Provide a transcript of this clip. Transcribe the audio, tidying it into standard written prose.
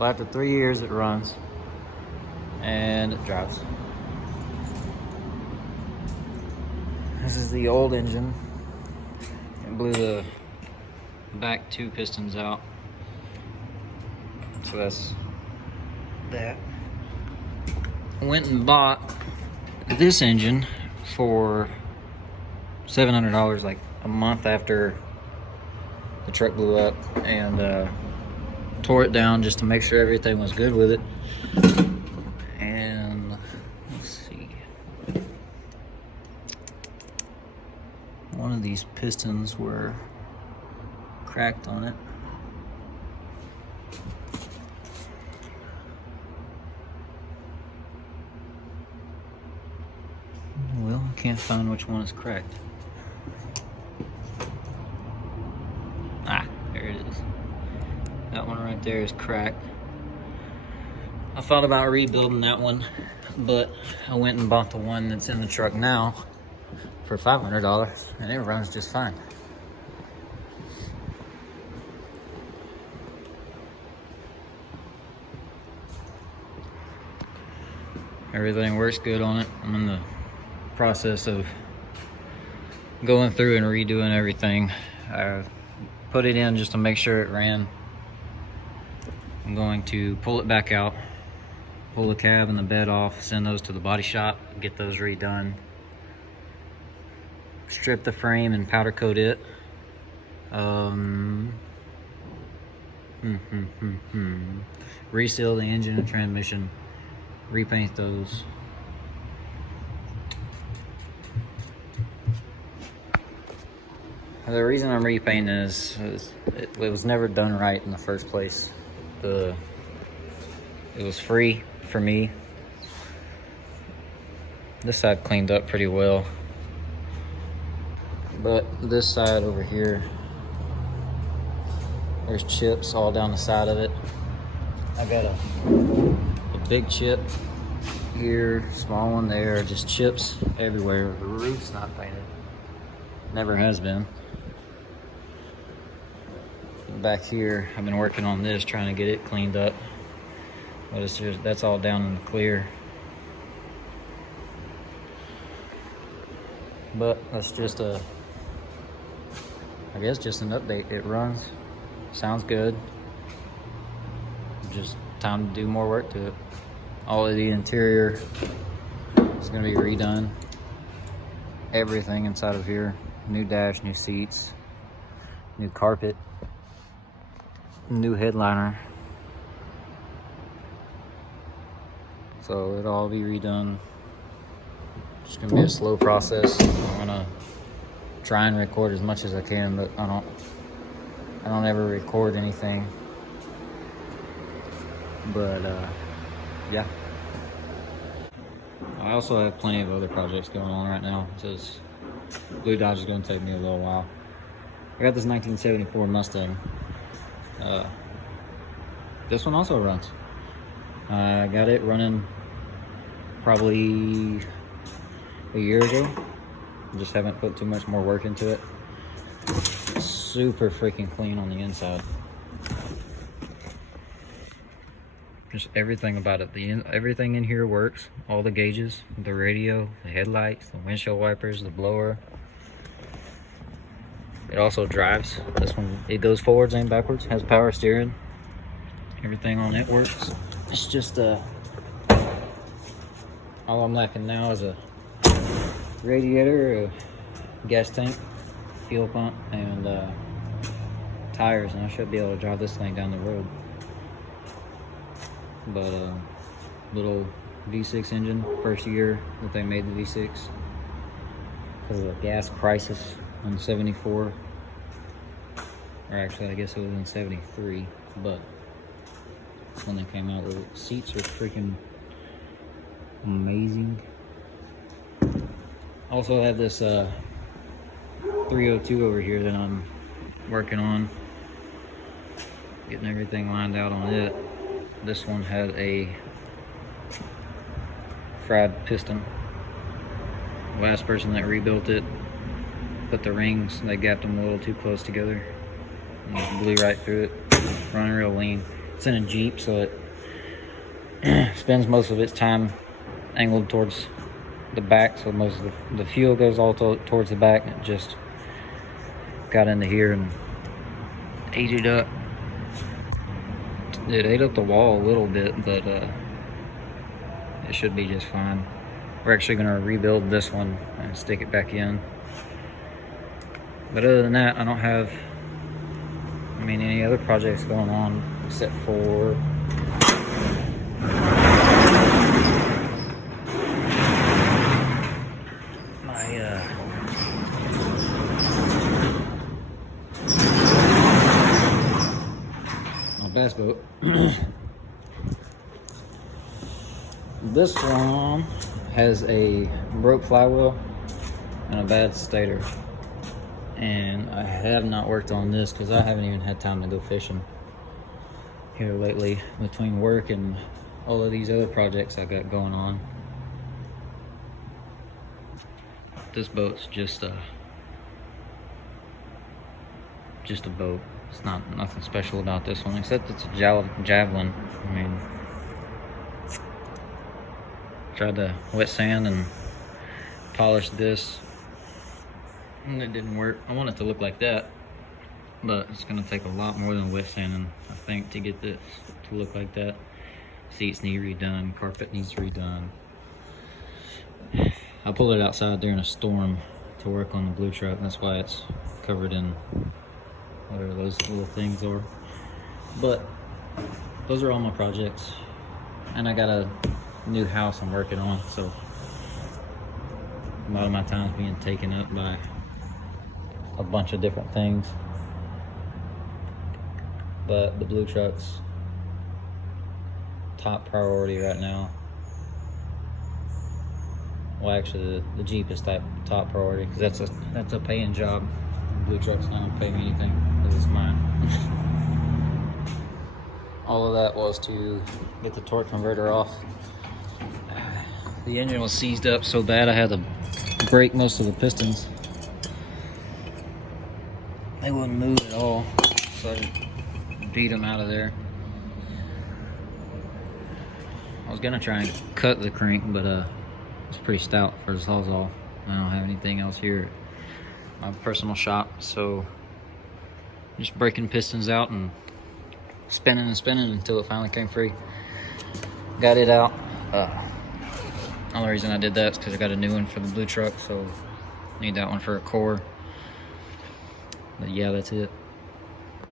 Well, after 3 years, it runs and it drives. This is the old engine. It blew the back 2 pistons out. So that's that. Went and bought this engine for $700 like a month after the truck blew up, and tore it down just to make sure everything was good with it. And let's see, one of these pistons were cracked on it. Well, I can't find which one is cracked. Ah, there it is. That one right there is cracked. I thought about rebuilding that one, but I went and bought the one that's in the truck now for $500, and it runs just fine. Everything works good on it. I'm in the process of going through and redoing everything. I put it in just to make sure it ran. I'm going to pull it back out, pull the cab and the bed off, send those to the body shop, get those redone, strip the frame and powder coat it. Reseal the engine and transmission, repaint those. The reason I'm repainting is it was never done right in the first place. It was free for me. This side cleaned up pretty well, but this side over here, there's chips all down the side of it. I got a big chip here, small one there, just chips everywhere. The roof's not painted, never has been. Back here, I've been working on this, trying to get it cleaned up, but it's just, that's all down in the clear. But that's just I guess just an update. It runs, sounds good, just time to do more work to it. All of the interior is going to be redone. Everything inside of here, new dash, new seats, new carpet, new headliner. So it'll all be redone. It's gonna be a slow process. I'm gonna try and record as much as I can, but I don't ever record anything. But yeah. I also have plenty of other projects going on right now. Just Blue Dodge is gonna take me a little while. I got this 1974 Mustang. This one also runs. I got it running probably a year ago. Just haven't put too much more work into it. It's super freaking clean on the inside. Just everything about it. Everything in here works. All the gauges, the radio, the headlights, the windshield wipers, the blower. It also drives. This one, it goes forwards and backwards, has power steering. Everything on it works. It's just all I'm lacking now is a radiator, a gas tank, fuel pump, and tires, and I should be able to drive this thing down the road. But little V6 engine, first year that they made the V6 because of the gas crisis in 74, or actually I guess it was in 73, but when they came out, the seats are freaking amazing. Also have this 302 over here that I'm working on, getting everything lined out on it. This one had a fried piston. Last person that rebuilt it put the rings, they gapped them a little too close together and it blew right through it. Running real lean. It's in a Jeep, so it spends most of its time angled towards the back, so most of the fuel goes all towards the back. It just got into here and ate it up. It ate up the wall a little bit, but it should be just fine. We're actually going to rebuild this one and stick it back in. But other than that, I don't have, any other projects going on except for my bass boat. This one has a broke flywheel and a bad stator. And I have not worked on this because I haven't even had time to go fishing here lately between work and all of these other projects I got going on. This boat's just a boat. It's nothing special about this one, except it's a javelin. Tried to wet sand and polish this, and it didn't work. I want it to look like that, but it's gonna take a lot more than wet sanding, I think, to get this to look like that. Seats need redone, carpet needs redone. I pulled it outside during a storm to work on the blue truck, and that's why it's covered in whatever those little things are. But those are all my projects, and I got a new house I'm working on, so a lot of my time's being taken up by a bunch of different things. But the blue truck's top priority right now. Well, actually, the Jeep is top priority because that's a paying job. The blue truck's not gonna pay me anything because it's mine. All of that was to get the torque converter off. The engine was seized up so bad I had to break most of the pistons. They wouldn't move at all, so I beat them out of there. I was gonna try and cut the crank, but it's pretty stout for the Sawzall. I don't have anything else here at my personal shop, so just breaking pistons out and spinning and spinning until it finally came free. Got it out. The only reason I did that is because I got a new one for the blue truck, so I need that one for a core. But yeah, that's it.